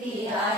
the.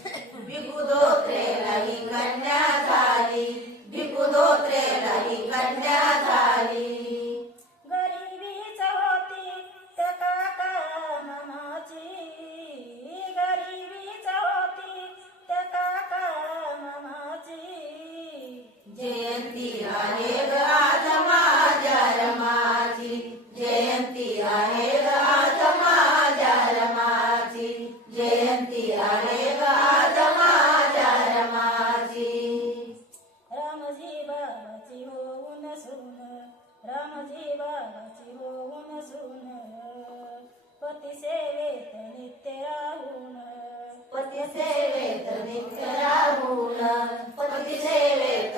जयंती आहे ग आज माझ्या रमाची. जयंती आहे ग आज माझ्या रमाची. जयंती आहे ग आज माझ्या रमाची. रामजी बाबाची होऊन सुन रामजी बाबाची होऊन सुन. पती सेवेत नित्य राहून. पती सेवेत नित्य राहून पती सेवेत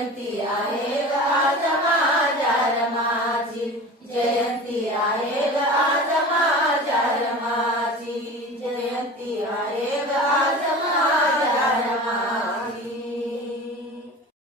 sentía llegar.